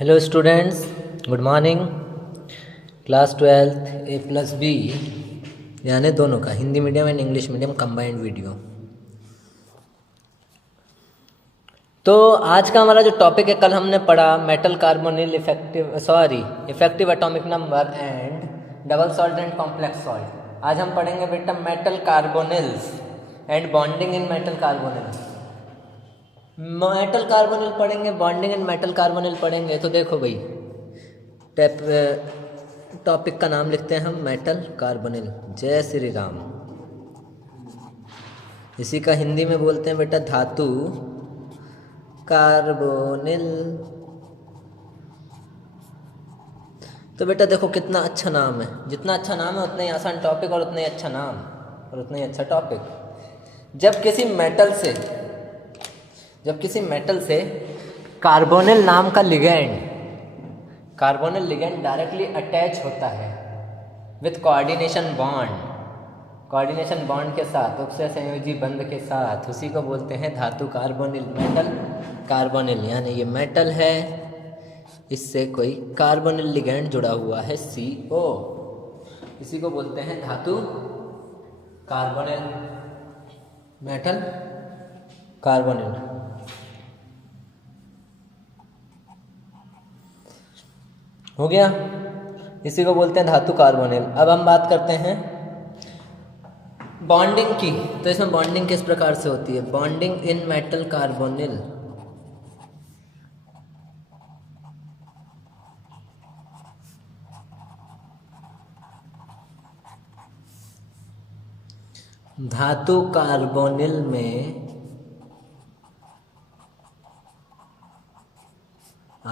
Hello students, good morning. Class 12th ए plus B यानी दोनों का Hindi medium and English medium combined video. तो आज का हमारा जो टॉपिक है, कल हमने पढ़ा metal carbonyl effective atomic number and double salt and complex salt. आज हम पढ़ेंगे बेटा metal carbonyls and bonding in metal carbonyls. Metal carbonyl पढ़ेंगे, बॉन्डिंग एंड मेटल कार्बोनिल पढ़ेंगे। तो देखो भाई, टॉपिक का नाम लिखते हैं हम मेटल कार्बोनिल। जय श्री राम। इसी का हिंदी में बोलते हैं बेटा धातु कार्बोनिल। तो बेटा देखो कितना अच्छा नाम है, जितना अच्छा नाम है उतना ही आसान टॉपिक और उतना ही अच्छा नाम और उतना ही अच्छा टॉपिक। जब किसी मेटल से कार्बोनिल नाम का कार्बोनिल लिगेंड डायरेक्टली अटैच होता है विथ कोऑर्डिनेशन बॉन्ड के साथ, उपसे संयोजी बंध के साथ, उसी को बोलते हैं धातु कार्बोनिल, मेटल कार्बोनिल। यानी ये मेटल है, इससे कोई कार्बोनिल लिगेंड जुड़ा हुआ है CO, इसी को बोलते हैं धातु कार्बोनिल, मेटल कार्बोनिल। हो गया, इसी को बोलते हैं धातु कार्बोनिल। अब हम बात करते हैं बॉन्डिंग की। तो इसमें बॉन्डिंग किस प्रकार से होती है? बॉन्डिंग इन मेटल कार्बोनिल धातु कार्बोनिल में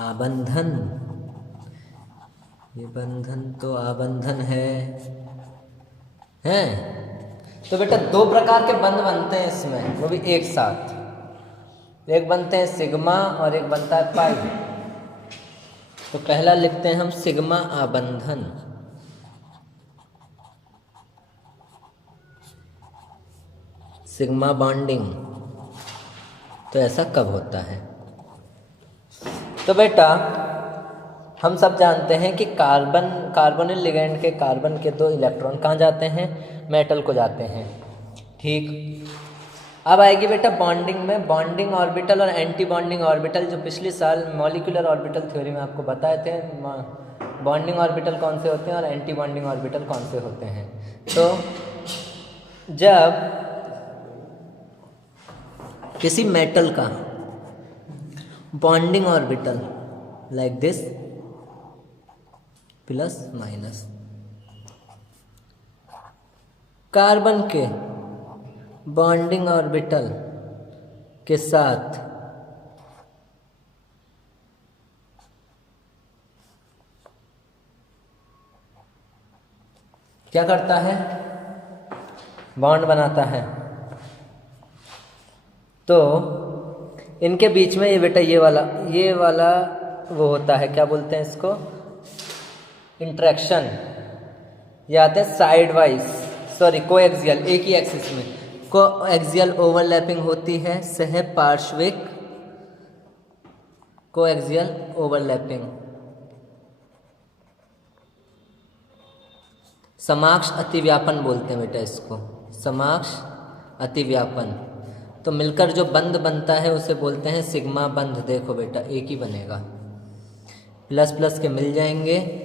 आबंधन, ये बंधन तो आबंधन है। तो बेटा दो प्रकार के बंध बनते हैं इसमें, वो भी एक साथ। एक बनते हैं सिग्मा और एक बनता है पाई। तो पहला लिखते हैं हम सिग्मा आबंधन। Sigma bonding. तो ऐसा कब होता है? तो बेटा हम सब जानते हैं कि कार्बोनिल लिगेंड के कार्बन के 2 इलेक्ट्रॉन कहाँ जाते हैं? मेटल को जाते हैं। ठीक, अब आएगी बेटा बॉन्डिंग में बॉन्डिंग ऑर्बिटल और एंटी बॉन्डिंग ऑर्बिटल। जो पिछले साल मॉलिक्यूलर ऑर्बिटल थ्योरी में आपको बताए थे, बॉन्डिंग ऑर्बिटल कौन से होते हैं और एंटी बॉन्डिंग ऑर्बिटल कौन से होते हैं। तो जब किसी मेटल का bonding orbital like this plus minus carbon के बॉन्डिंग ऑर्बिटल के साथ क्या करता है? बॉन्ड बनाता है। तो इनके बीच में ये बेटा ये वाला वो होता है, क्या बोलते हैं इसको? इंटरेक्शन। ये आते हैं साइड वाइज, कोएक्सियल, एक ही एक्सिस में कोएक्सियल ओवरलैपिंग होती है। सह पार्श्विक कोएक्सियल ओवरलैपिंग, समाक्ष अतिव्यापन बोलते हैं बेटा इसको, समाक्ष अतिव्यापन। तो मिलकर जो बंध बनता है उसे बोलते हैं सिग्मा बंध। देखो बेटा एक ही बनेगा, प्लस प्लस के मिल जाएंगे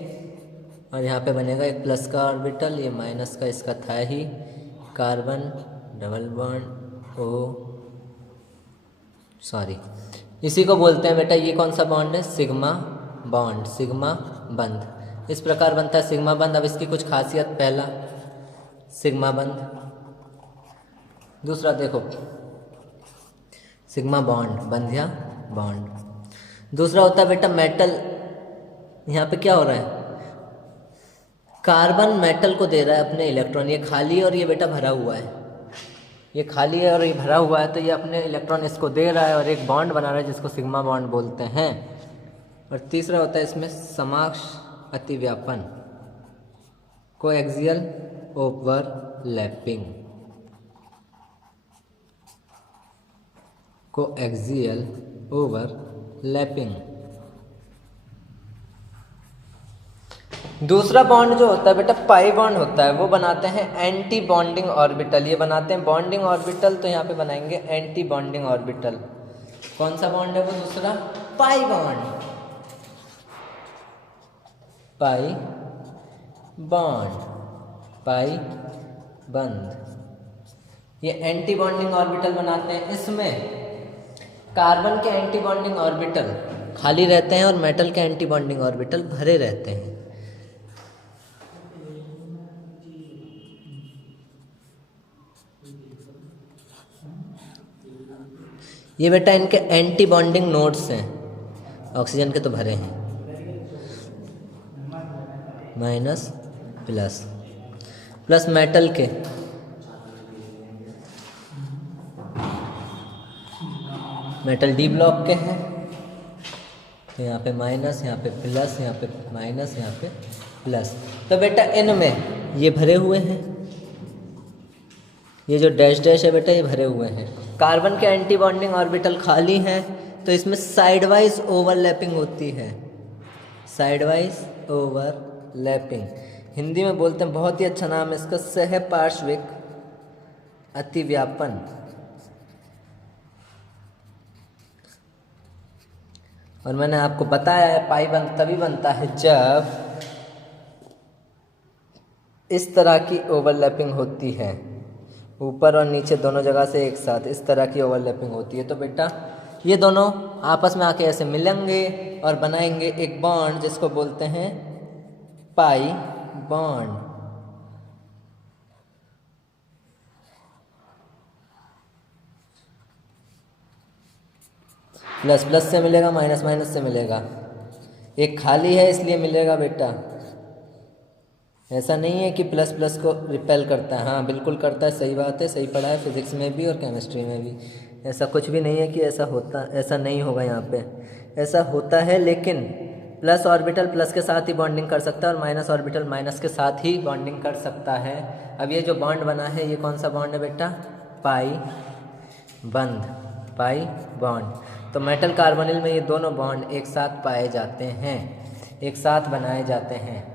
और यहाँ पे बनेगा एक प्लस का ऑर्बिटल, ये माइनस का इसका था ही, कार्बन डबल बॉन्ड इसी को बोलते हैं बेटा, ये कौन सा बॉन्ड है? सिग्मा बॉन्ड, सिग्मा बंध। इस प्रकार बनता है सिग्मा बंध। अब इसकी कुछ खासियत, पहला सिग्मा बंध, दूसरा देखो सिग्मा बॉन्ड, बंध या बॉन्ड। दूसरा होता है बेटा मेटल। यहाँ पे क्या हो रहा है? कार्बन मेटल को दे रहा है अपने इलेक्ट्रॉन, ये खाली है और ये बेटा भरा हुआ है, ये खाली है और ये भरा हुआ है, तो ये अपने इलेक्ट्रॉन इसको दे रहा है और एक बॉन्ड बना रहा है जिसको सिग्मा बॉन्ड बोलते हैं। और तीसरा होता है इसमें समाक्ष अतिव्यापन, कोएक्सियल ओवरलैपिंग, कोएक्सियल ओवरलैपिंग। दूसरा बॉन्ड जो होता है बेटा पाई बॉन्ड होता है, वो बनाते हैं एंटी बॉन्डिंग ऑर्बिटल। ये बनाते हैं बॉन्डिंग ऑर्बिटल, तो यहाँ पे बनाएंगे एंटी बॉन्डिंग ऑर्बिटल। कौन सा बॉन्ड है वो दूसरा? पाई बॉन्ड, पाई बॉन्ड, पाई बंद। ये एंटी बॉन्डिंग ऑर्बिटल बनाते हैं। इसमें कार्बन के एंटी बॉन्डिंग ऑर्बिटल खाली रहते हैं और मेटल के एंटी बॉन्डिंग ऑर्बिटल भरे रहते हैं। ये बेटा इनके एंटी बॉन्डिंग नोड्स हैं, ऑक्सीजन के तो भरे हैं, माइनस प्लस, प्लस मेटल के मेटल डी ब्लॉक के हैं, तो यहाँ पे माइनस, यहाँ पे प्लस, यहाँ पे माइनस, यहाँ पे प्लस। तो बेटा इनमें ये भरे हुए हैं, ये जो डैश डैश है बेटा ये भरे हुए हैं। कार्बन के एंटी बॉन्डिंग ऑर्बिटल खाली हैं, तो इसमें साइड वाइज ओवरलैपिंग होती है, साइड वाइज ओवरलैपिंग। हिंदी में बोलते हैं, बहुत ही अच्छा नाम है इसका, सहपार्श्विक अतिव्यापन। और मैंने आपको बताया है पाई बंद तभी बनता है जब इस तरह की ओवरलैपिंग होती है, ऊपर और नीचे दोनों जगह से एक साथ इस तरह की ओवरलैपिंग होती है। तो बेटा ये दोनों आपस में आके ऐसे मिलेंगे और बनाएंगे एक बॉन्ड जिसको बोलते हैं पाई बॉन्ड। प्लस प्लस से मिलेगा, माइनस माइनस से मिलेगा, एक खाली है इसलिए मिलेगा बेटा। ऐसा नहीं है कि प्लस प्लस को रिपेल करता है, हाँ बिल्कुल करता है, सही बात है, सही पढ़ा है फिजिक्स में भी और केमिस्ट्री में भी। ऐसा कुछ भी नहीं है कि ऐसा होता, ऐसा नहीं होगा यहाँ पे, ऐसा होता है। लेकिन प्लस ऑर्बिटल प्लस के साथ ही बॉन्डिंग कर सकता है और माइनस ऑर्बिटल माइनस के साथ ही बॉन्डिंग कर सकता है। अब ये जो बॉन्ड बना है ये कौन सा बॉन्ड है बेटा? पाई बंद, पाई बॉन्ड। तो मेटल कार्बोनिल में ये दोनों बॉन्ड एक साथ पाए जाते हैं, एक साथ बनाए जाते हैं,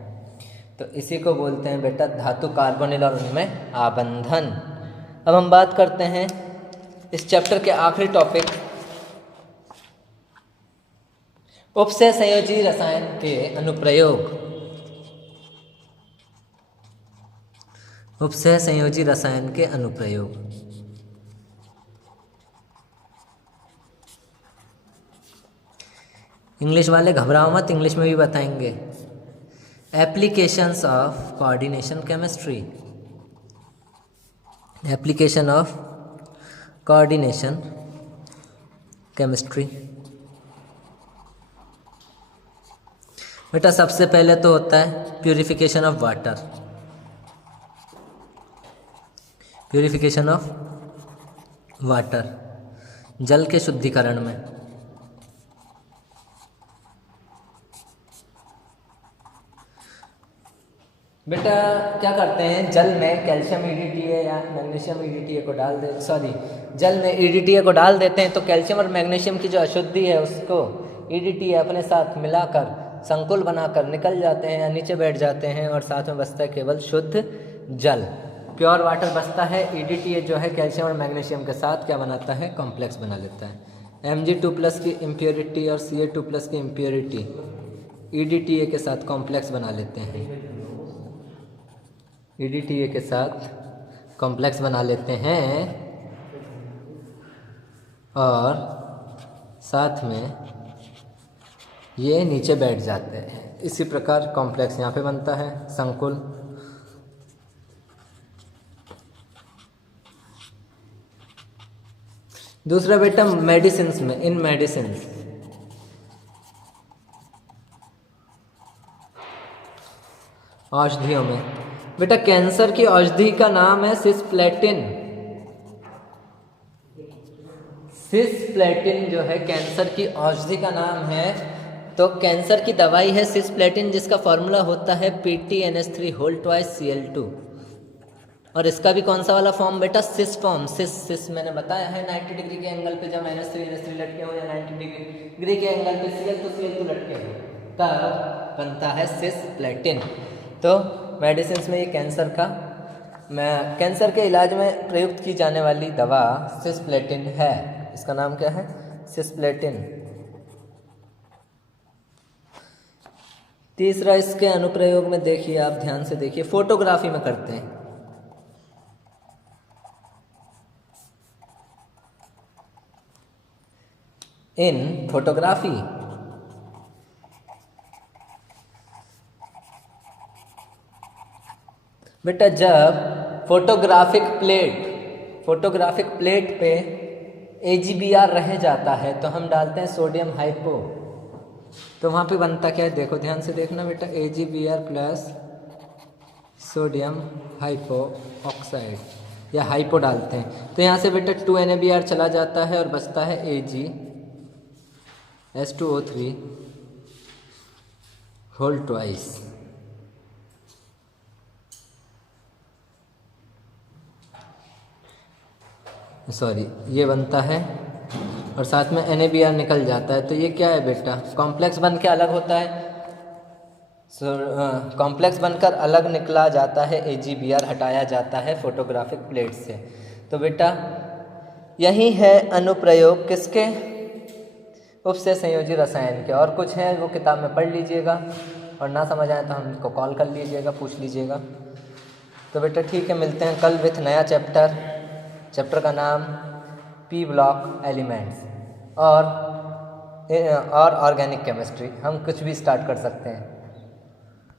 तो इसी को बोलते हैं बेटा धातु कार्बोनिल और उनमें आबंधन। अब हम बात करते हैं इस चैप्टर के आखिरी टॉपिक उपसय संयोजी रसायन के अनुप्रयोग। उपसय संयोजी रसायन के अनुप्रयोग। इंग्लिश वाले घबराओ मत, इंग्लिश में भी बताएंगे। Applications of coordination chemistry, application of coordination chemistry. बेटा सबसे पहले तो होता है purification of water, purification of water, जल के शुद्धिकरण में। बेटा क्या करते हैं, जल में कैल्शियम EDTA या मैग्नीशियम EDTA को डाल दे, सॉरी जल में EDTA को डाल देते हैं, तो कैल्शियम और मैग्नीशियम की जो अशुद्धि है उसको EDTA अपने साथ मिलाकर संकुल बनाकर निकल जाते हैं या नीचे बैठ जाते हैं और साथ में बचता है केवल शुद्ध जल, प्योर वाटर बचता है। EDTA जो है कैल्शियम और मैग्नीशियम के साथ क्या बनाता है, कॉम्प्लेक्स बना लेता है। Mg2+ की इम्प्योरिटी और Ca2+ की इम्प्योरिटी EDTA के साथ कॉम्प्लेक्स बना लेते हैं, EDTA के साथ कॉम्प्लेक्स बना लेते हैं और साथ में ये नीचे बैठ जाते हैं। इसी प्रकार कॉम्प्लेक्स यहाँ पे बनता है, संकुल। दूसरा बेटा मेडिसिन्स में, इन मेडिसिन्स औषधियों में बेटा कैंसर की औषधि का नाम है सिस्प्लेटिन। सिस्प्लेटिन जो है कैंसर की औषधि का नाम है, तो कैंसर की दवाई है सिस्प्लेटिन, जिसका फॉर्मूला होता है PTNS3/2Cl2। और इसका भी कौन सा वाला फॉर्म बेटा, सिस फॉर्म। सिस मैंने बताया है 90 डिग्री के एंगल पे जब NH3 लटके हो या 90 डिग्री के एंगल पे Cl2 लटके हो, तब बनता है सिस्प्लेटिन। तो मेडिसिन में ये कैंसर के इलाज में प्रयुक्त की जाने वाली दवा सिस्प्लेटिन है। इसका नाम क्या है? सिस्प्लेटिन। तीसरा इसके अनुप्रयोग में देखिए, आप ध्यान से देखिए, फोटोग्राफी में करते हैं। इन फोटोग्राफी बेटा, जब फोटोग्राफिक प्लेट पे AgBr रह जाता है तो हम डालते हैं सोडियम हाइपो। तो वहाँ पे बनता क्या है, देखो ध्यान से देखना बेटा, AgBr plus sodium hypo oxide या हाइपो डालते हैं तो यहाँ से बेटा 2NaBr चला जाता है और बचता है AgH2O3 होल ट्वाइस। सॉरी, ये बनता है और साथ में NaBr निकल जाता है। तो ये क्या है बेटा, कॉम्प्लेक्स बन के अलग होता है। कॉम्प्लेक्स बनकर अलग निकला जाता है, AgBr हटाया जाता है फोटोग्राफिक प्लेट से। तो बेटा यही है अनुप्रयोग किसके, उपसे संयोजी रसायन के। और कुछ है वो किताब में पढ़ लीजिएगा और ना समझ आए तो हमको कॉल कर लीजिएगा, पूछ लीजिएगा। तो बेटा ठीक है, मिलते हैं कल विथ नया चैप्टर का नाम P ब्लॉक एलिमेंट्स और ऑर्गेनिक केमिस्ट्री। हम कुछ भी स्टार्ट कर सकते हैं।